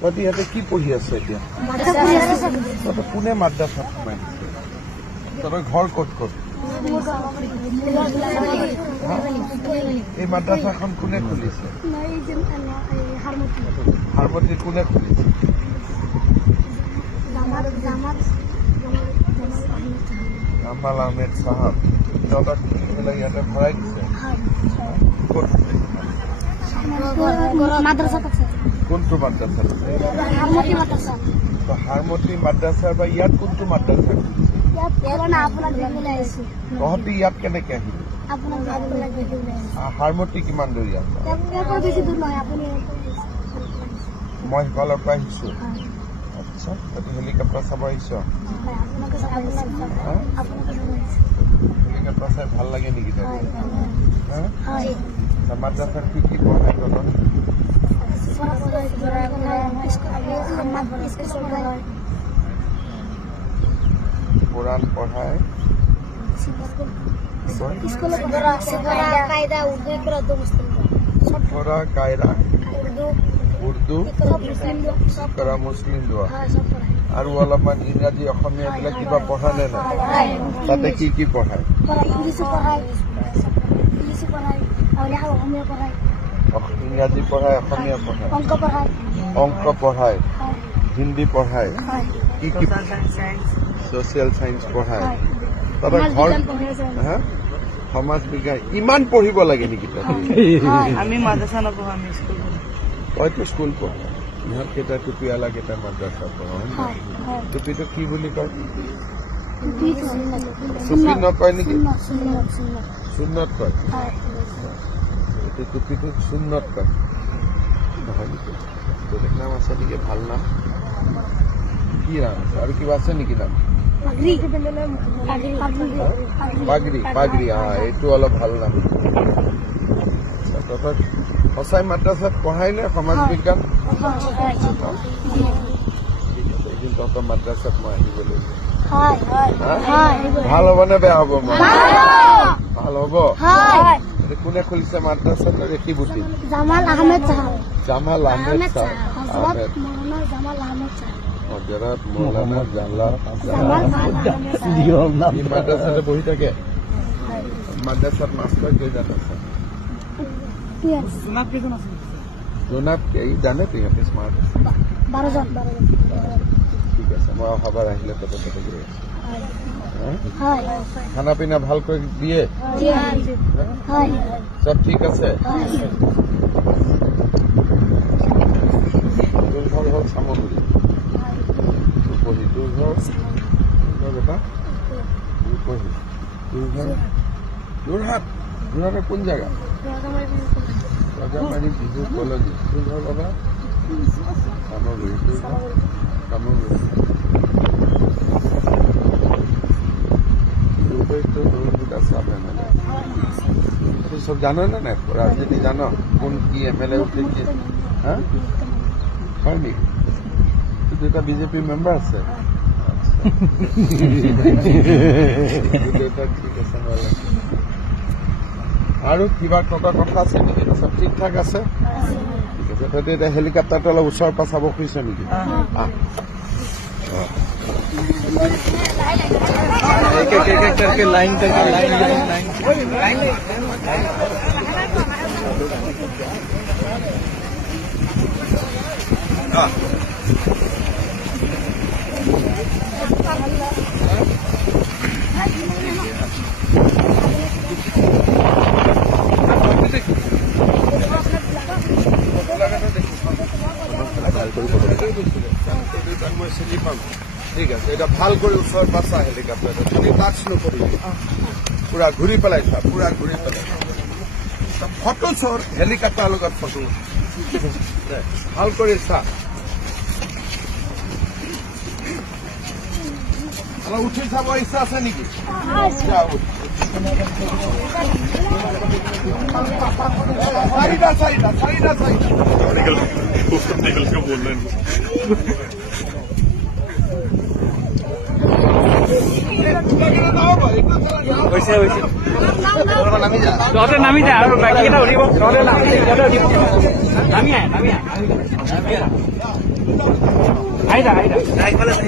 তহঁতি ইয়াতে কি পঢ়ি আছ এতিয়া? তহঁতে কোনে মাদ্ৰাছাত সোমাই দিছে? তহঁতৰ ঘৰ ক'ত ক'ত? এই মাদ্ৰাছাখন কোনে খুলিছে? হাৰমতি কোনে খুলিছে? জামাল আহমেদ চাহাব। তহঁতক ইয়াতে ভৰাই দিছে? ক'ত? কোনটো মাদ্ৰাছা? হাৰমতি মাদ্ৰাছা বা ইয়াত কোনটো মাদ্ৰাছা? তহঁতি ইয়াত কেনেকে আহিলি? হাৰমতি কিমান দূৰ ইয়াত? মই সিফালৰ পৰা আহিছো। আচ্ছা, তহঁতি হেলিকপ্টাৰ চাব আহিছ? হেলিকপ্টাৰ চাই ভাল লাগে নেকি? মাদ্ৰাছাত কি কি পঢ়াই তহঁতক? কোৰআন পড়ায়, কায়দা, উৰ্দু, কৰা মুসলিম দোয়া আৰু অলপমান ইংৰাজী অসমীয়া বিলাক কিবা পঢ়া নে নাই? তাতে কি কি পঢ়ায়? ইংৰাজী পঢ়ায়, অসমীয়া পঢ়ায়, অংক পঢ়ায়, হিন্দী পঢ়ায়, কি কি সোশিয়াল সায়েন্স পঢ়ায়? তহঁতৰ ঘৰ সমাজ বিজ্ঞান ইমান পঢ়িব লাগে নেকি? আমি মাদ্ৰাছা নপঢ়ো, আমি স্কুল পঢ়ো। তইতো স্কুল পঢ়, ইহঁত কেইটা টুপিৱালা কেইটা মাদ্ৰাছা পঢ়। টুপিটো কি বুলি কয়? টুপি নকয় নেকি? সুন্নত কয়। এইটো টুপিটো সুন্নত কয় নহয় নেকি? বেলেগ নাম আছে নেকি? ভাল নাম কি নাম আছে? আৰু কিবা আছে নেকি নাম? পাগৰি। পাগৰি, এইটো অলপ ভাল নাম। তহঁতক সঁচাই মাদ্ৰাছাত পঢ়াই নে সমাজ বিজ্ঞান? এদিন তহঁতৰ মাদ্ৰাছাত মই আহিব লাগিব। ভাল হ'ব নে বেয়া হ'ব? মই ভাল হ'ব। কোনে খুলিছে মাদ্ৰাছাত? ৰেখিবুদ্দিন জামাল আহমেদ চাহাব। হজৰত মৌলানা মাদ্ৰাছাতে বহি থাকে। মাদ্ৰাছাত মাষ্টৰ কেইজন আছে? জোনাব জানে সিহঁতে স্মাৰ্ট আছে। ঠিক আছে, মই অহাবাৰ আহিলে ততে গৈ আছো। খানা পিনা ভালকৈ দিয়ে? সব ঠিক আছে? তোৰ ঘৰ হ'ল চামগুৰি, তোৰ ঘৰ বেটা যোৰহাটৰ কোন জেগা? ৰজামাৰী বিহু কলনী। তোৰ ঘৰ বাবা? চামগুৰি। তোৰ ঘৰ চামগুৰি। সব জানো না নাই? রাজনীতি জানো কোন কি এমএলএ উঠেছে? হয় নেকি? দুটা বিজেপি মেম্বার আছে। ঠিক আছে, আৰু কিবা কথা আছে নেকি? সব ঠিক ঠাক আছে? ঠিক আছে, তহঁতে এতিয়া হেলিকপ্টাৰটো অলপ ওচৰৰ পৰা চাব খুজিছ নেকি? লাইন মই চিনি পাম। ঠিক আছে, এটা ভাল কৰি ওচৰত বাছা হেলিকপ্টাৰটো। তুমি টাচ নকৰিবি, পুৰা ঘূৰি পেলাই চা, পুৰা ঘূৰি পেলাই ফটো চৰ। হেলিকপ্টাৰ লগত ফটো ভাল কৰি চা। অলপ উঠি চাব ইচ্ছা আছে নেকি? চাৰিটা নামি যা আৰু বাকীকেইটা উঠিব। নামি আহ আহিলা